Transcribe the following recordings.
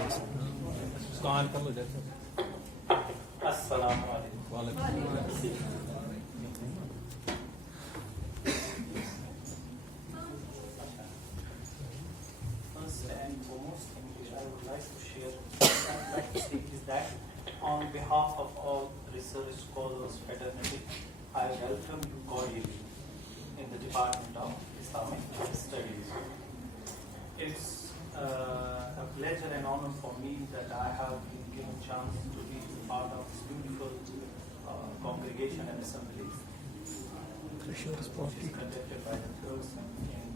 कान कर लो जैसे। अस्सलाम वालेकुम। First and foremost thing which I would like to share, I'd like to say is that on behalf of all research scholars fraternity, I welcome you cordially in the Department of Islamic Studies. It's a pleasure and honor for me that I have been given a chance to be part of this beautiful congregation and assembly. Which is conducted by the person in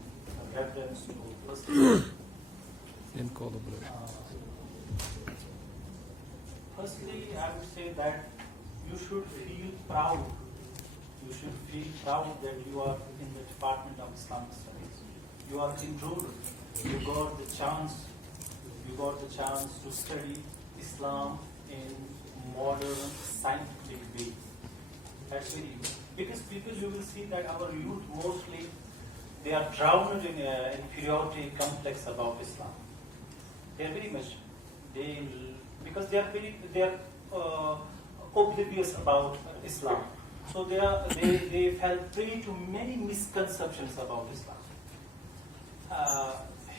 reference to in collaboration. Firstly, I would say that you should feel proud. You should feel proud that you are in the Department of Islamic Studies. You are enrolled. You got the chance. You got the chance to study Islam in modern scientific way. That's very good. Because people, you will see that our youth mostly they are drowned in inferiority complex about Islam. They are very much because they are oblivious about Islam. So they fell prey to many misconceptions about Islam.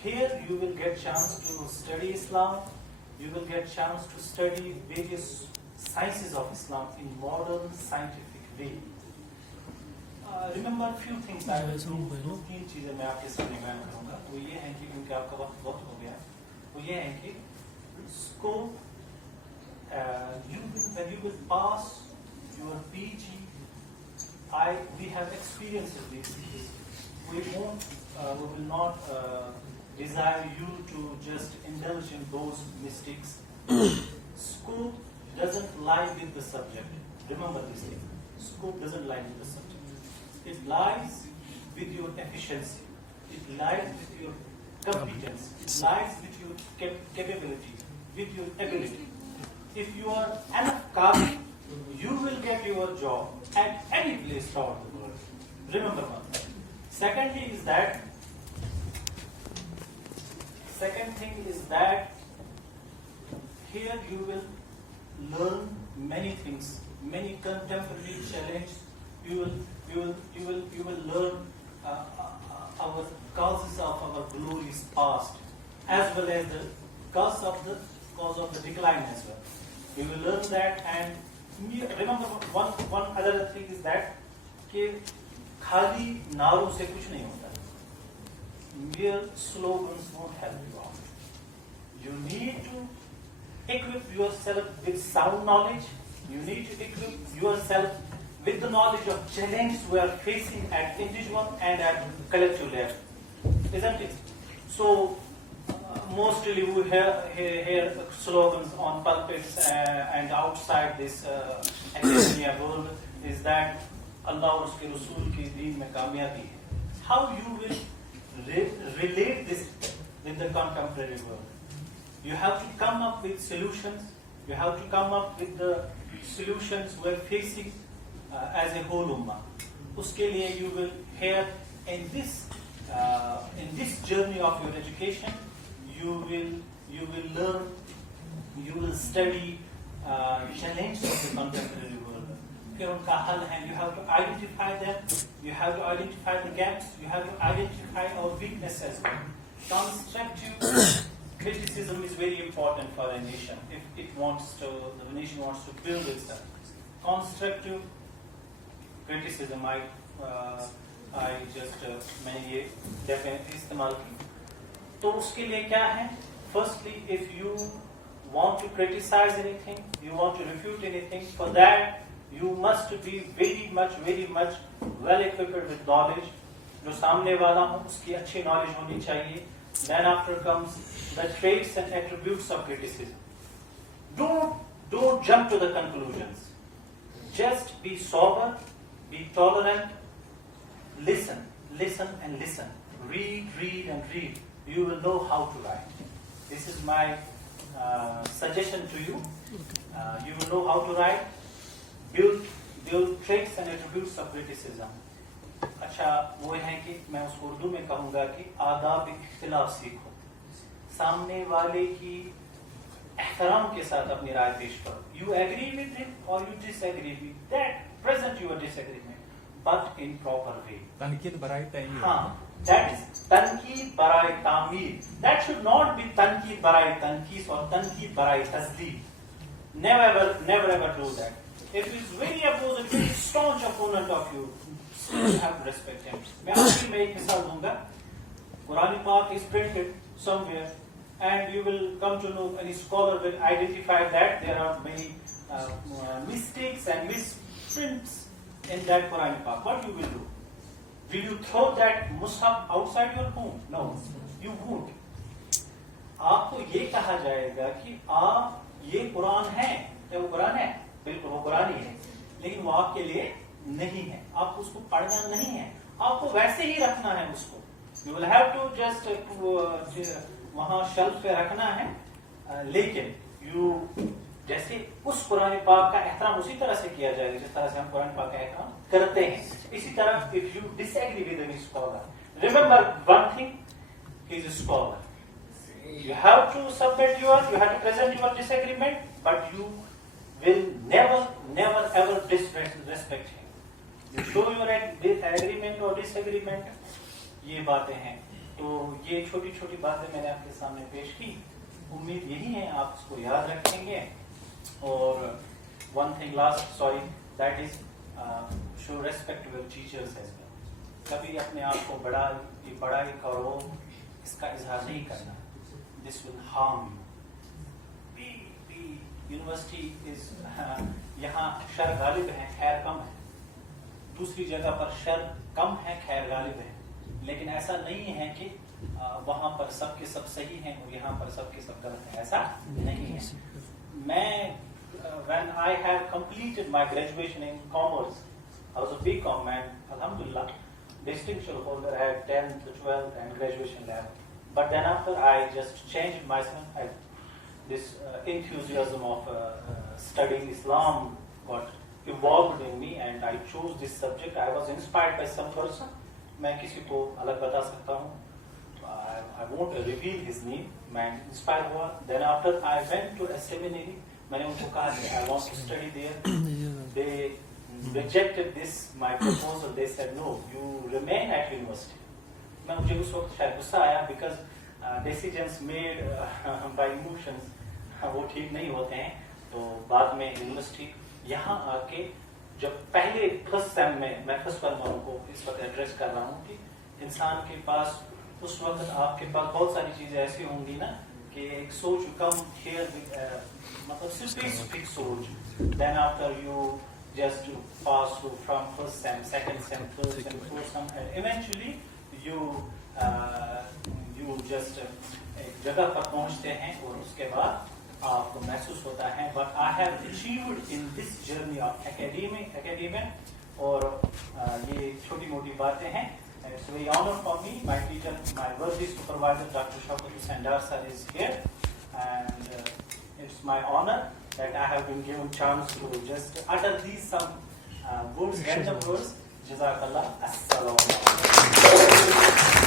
Here you will get chance to study Islam. You will get chance to study various sciences of Islam in modern scientific way. Remember few things I will do. दो तीन चीजें मैं आपके सामने बयान करूंगा. वो ये है कि क्योंकि आपका वक्त बहुत हो गया. वो ये है कि scope when you will pass your PG, we have experiences with this. We will not desire you to just indulge in those mistakes. Scope doesn't lie with the subject. Remember this thing. Scope doesn't lie with the subject. It lies with your efficiency. It lies with your competence. It lies with your capability, with your ability. If you are enough capable, you will get your job at any place throughout the world. Remember one thing. Second thing is that here you will learn many things, many contemporary challenges. You will learn our causes of our glorious past, as well as the cause of the decline as well. You will learn that, and remember one other thing is that कि खाली नारों से कुछ नहीं होता. Mere slogans won't help you out. You need to equip yourself with sound knowledge. You need to equip yourself with the knowledge of challenges we are facing at individual and at collective level, isn't it? So mostly we hear slogans on pulpits and outside this academia world is that Allah और उसके रसूल के दीन में कामयाबी है. How you will relate this with the contemporary world? You have to come up with solutions. You have to come up with the solutions we are facing as a whole ummah. उसके लिए you will hear in this journey of your education, you will learn, you will study challenges of the contemporary world. फिर उनका हल है. You have to identify them. You have to identify the gaps. You have to identify our weaknesses. Constructive criticism is very important for a nation if the nation wants to build itself. Constructive criticism, I just मैंने ये definitely इस्तेमाल की. तो उसके लिए क्या है? Firstly, if you want to criticize anything, you want to refute anything, for that you must be very much well equipped with knowledge. जो सामने वाला हो उसकी अच्छी knowledge होनी चाहिए. Then after comes the traits and attributes of criticism. Don't jump to the conclusions. Just be sober. Be tolerant. Listen and listen. Read and read. You will know how to write. This is my suggestion to you. You will know how to write. Build traits and attributes of criticism. अच्छा वो है कि मैं उसको उर्दू में कहूँगा कि आदाब इख्तिलाफ सीखो. सामने वाले की एहतराम के साथ अपनी राय पेश करो. You agree with it or you disagree with that. Present your disagreement, but in proper way. तनकीद बराए तामीर. हाँ, that is तनकीद बराए तामीर. That should not be तनकीद बराए तनकीस और तनकीद बराए तस्दीक. Never ever do that. If he is very opposite, very staunch opponent of you, you have to respect him. मैं एक मिसाल दूंगा. Quran Pak is printed somewhere, and you will come to know, any scholar will identify that there are many mistakes and misprints in that Quran Pak. What you will do? Will you throw that mushaf outside your home? No, you won't. आपको ये कहा जाएगा कि आप ये कुरान है, क्या वो कुरान है? बिल्कुल वो कुरान ही है, लेकिन वो आपके लिए नहीं है. आपको उसको पढ़ना नहीं है, आपको वैसे ही रखना है उसको. You will have to just वहाँ शेल्फ पे रखना है, लेकिन you जैसे उस कुरान पाक का एहतराम उसी तरह से किया जाएगा जिस तरह से हम कुरान पाक का एहतराम करते हैं. इसी तरह if you disagree with any scholar, remember one thing, he is a scholar. You have to submit you have to present your disagreement, but you will never ever disrespect him. You show your agreement or disagreement. ये बातें हैं. तो ये छोटी छोटी बातें मैंने आपके सामने पेश की. उम्मीद यही है आप इसको याद रखेंगे. और one thing last, sorry, that is show respect to your teachers as well. कभी अपने आप को बड़ाई करो, इसका इजहार नहीं करना. This will harm you. University is यहाँ शर गालिब है, खैर कम है. दूसरी जगह पर शर कम है, खैर गालिब है. लेकिन ऐसा नहीं है कि वहाँ पर सबके सब सही हैं और यहाँ पर सबके सब गलत हैं. ऐसा नहीं है. मैं when I have completed my graduation in commerce, I was a BCom and alhamdulillah distinction holder. I had 10th, 12th and graduation level. But then after I just changed myself. This enthusiasm of studying Islam got evolved in me and I chose this subject. I was inspired by some person. मैं किसी को अलग बता सकता हूँ. I won't reveal his name. मैं inspired हुआ. Then after I went to a seminary. मैंने उनको कहा कि I want to study there. They rejected this my proposal. They said no, you remain at university. मुझे उस वक्त शायद गुस्सा आया because decisions made by emotions वो ठीक नहीं होते हैं. तो बाद में यूनिवर्सिटी यहाँ आके जब पहले फर्स्ट सेम में मैं फर्स्ट वालों को इस वक्त एड्रेस कर रहा हूँ कि इंसान के पास उस वक्त आपके पास बहुत सारी चीजें ऐसी होंगी ना कि एक सोच कम हियर मतलब स्पेसिफिक सोच. Then after you just pass through from first sem, second sem, third sem, fourth sem, and eventually you just एक जगह पर पहुंचते हैं और उसके बाद आपको महसूस होता है but I have achieved in this journey of academia और ये छोटी मोटी बातें हैं. It's very honor for me. My teacher, my worthy supervisor, Dr. Shaukat Sandar sir is here, and it's my honor that I have been given chance to just utter these some words, random words. Jazakallah. Assalamu alaikum.